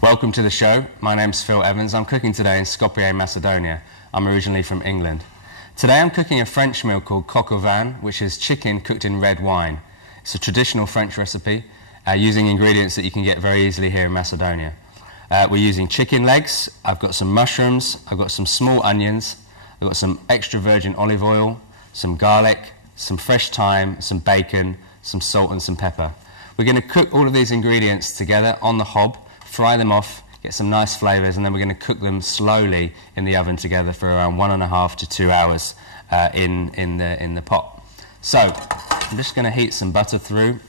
Welcome to the show. My name's Phil Evans. I'm cooking today in Skopje, Macedonia. I'm originally from England. Today I'm cooking a French meal called Coco, which is chicken cooked in red wine. It's a traditional French recipe using ingredients that you can get very easily here in Macedonia. We're using chicken legs, I've got some mushrooms, I've got some small onions, I've got some extra virgin olive oil, some garlic, some fresh thyme, some bacon, some salt and some pepper. We're going to cook all of these ingredients together on the hob, fry them off, get some nice flavours, and then we're going to cook them slowly in the oven together for around 1.5 to 2 hours in the pot. So I'm just going to heat some butter through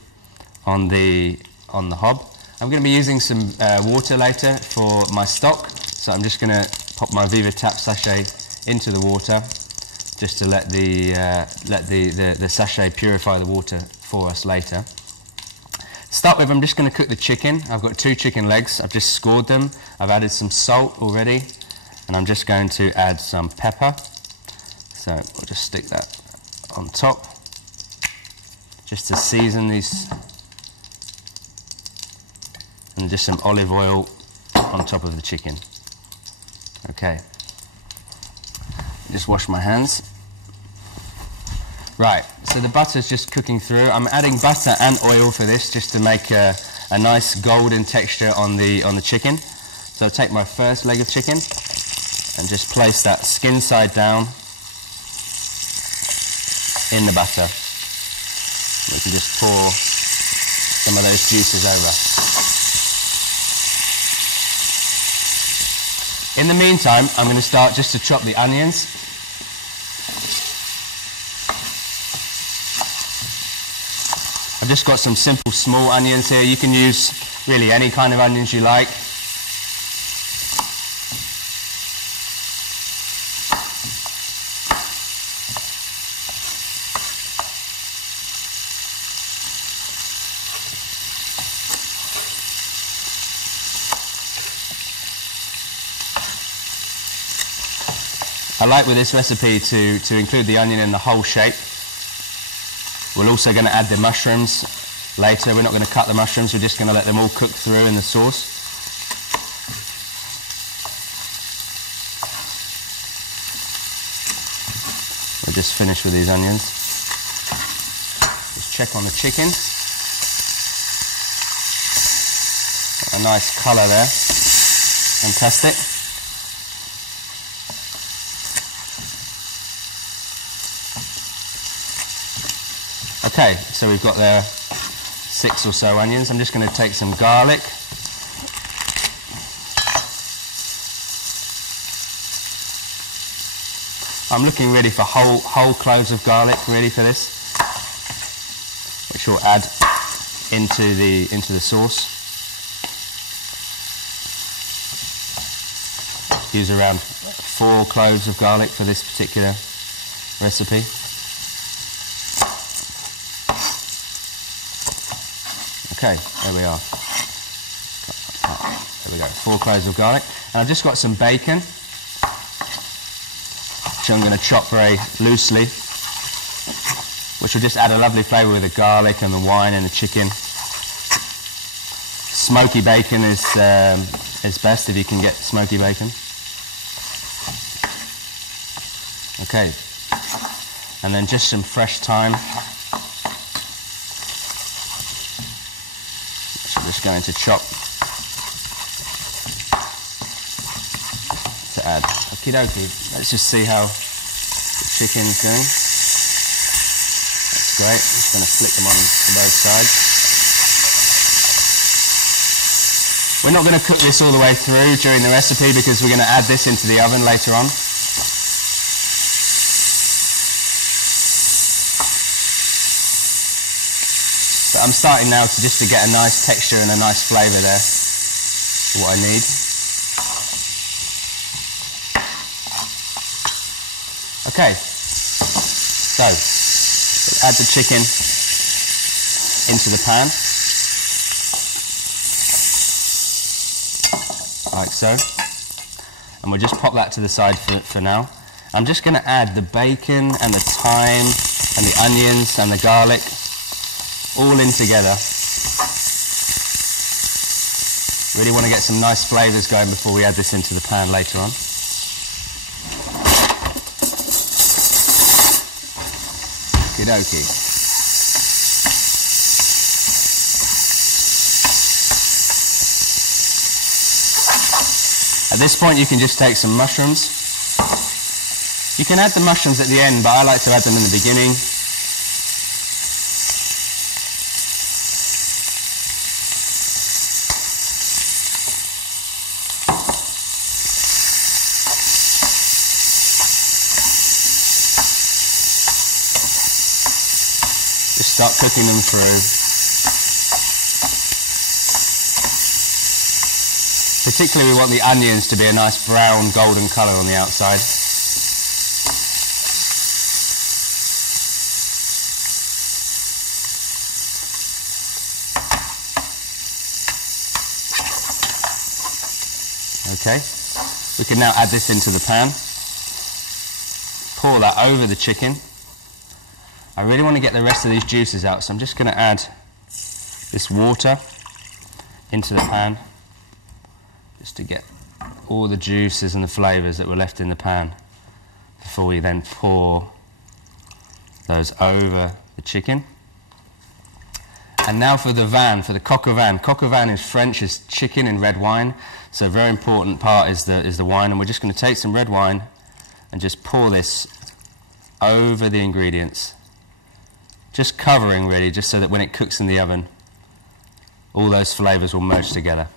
on the hob. I'm going to be using some water later for my stock, so I'm just going to pop my vivatap sachet into the water just to let the sachet purify the water for us later. Start with, I'm just going to cook the chicken. I've got 2 chicken legs. I've just scored them. I've added some salt already, and I'm just going to add some pepper. So we'll just stick that on top, just to season these, and just some olive oil on top of the chicken. Okay. Just wash my hands. Right, so the butter's just cooking through. I'm adding butter and oil for this just to make a nice golden texture on the chicken. So I'll take my first leg of chicken and just place that skin side down in the butter. We can just pour some of those juices over. In the meantime, I'm going to start just to chop the onions. I've just got some simple small onions here. You can use really any kind of onions you like. I like with this recipe to include the onion in the whole shape. We're also going to add the mushrooms later. We're not going to cut the mushrooms, we're just going to let them all cook through in the sauce. We're just finished with these onions. Just check on the chicken. Got a nice colour there. Fantastic. Okay, so we've got there 6 or so onions. I'm just going to take some garlic. I'm looking really for whole cloves of garlic really for this, which will add into the sauce. Use around 4 cloves of garlic for this particular recipe. Okay, there we are. There we go, 4 cloves of garlic. And I've just got some bacon, which I'm going to chop very loosely, which will just add a lovely flavour with the garlic and the wine and the chicken. Smoky bacon is best if you can get smoky bacon. Okay, and then just some fresh thyme. Just going to chop to add. Okie dokie. Let's just see how the chicken's doing. That's great. Just going to flick them on to both sides. We're not going to cook this all the way through during the recipe because we're going to add this into the oven later on. But I'm starting now to get a nice texture and a nice flavour there, what I need. Okay, so add the chicken into the pan, like so, and we'll just pop that to the side for now. I'm just going to add the bacon and the thyme and the onions and the garlic all in together. Really want to get some nice flavours going before we add this into the pan later on. Okey-dokey. At this point you can just take some mushrooms. You can add the mushrooms at the end, but I like to add them in the beginning. Just start cooking them through. Particularly we want the onions to be a nice brown golden colour on the outside. Okay, we can now add this into the pan. Pour that over the chicken. I really want to get the rest of these juices out, so I'm just going to add this water into the pan just to get all the juices and the flavours that were left in the pan before we then pour those over the chicken. And now for the vin, for the Coco vin. Coco vin is French, is chicken in red wine. So a very important part is the wine, and we're just going to take some red wine and just pour this over the ingredients. Just covering really, just so that when it cooks in the oven, all those flavours will merge together.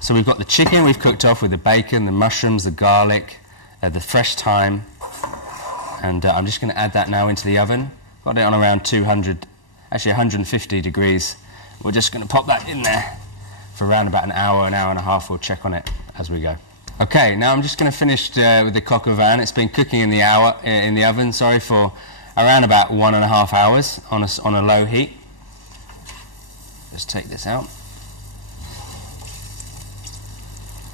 So we've got the chicken we've cooked off with the bacon, the mushrooms, the garlic, the fresh thyme, and I'm just going to add that now into the oven. Got it on around 150 degrees. We're just going to pop that in there for around about an hour and a half. We'll check on it as we go. Okay, now I'm just going to finish with the Coco vin. It's been cooking in the oven, for around about 1.5 hours on a low heat. Just take this out.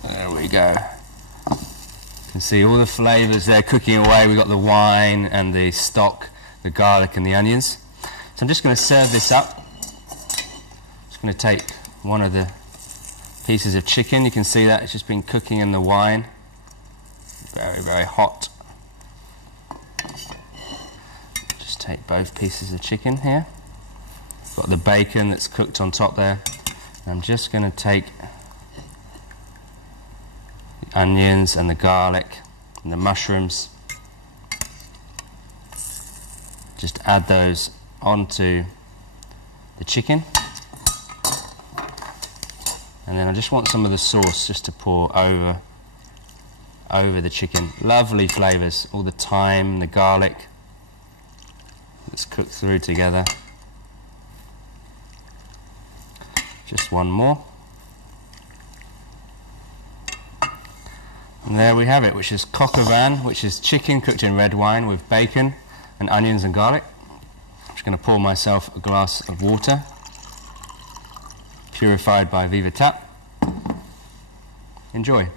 There we go. You can see all the flavours there cooking away. We've got the wine and the stock, the garlic and the onions. So I'm just going to serve this up. Just going to take one of the pieces of chicken. You can see that it's just been cooking in the wine. Very, very hot. Just take both pieces of chicken here. Got the bacon that's cooked on top there. And I'm just going to take the onions and the garlic and the mushrooms. Just add those onto the chicken. And then I just want some of the sauce just to pour over the chicken. Lovely flavours, all the thyme, the garlic. Let's cook through together. Just one more. And there we have it, which is Coco vin, which is chicken cooked in red wine with bacon and onions and garlic. I'm just going to pour myself a glass of water, purified by vivatap. Enjoy.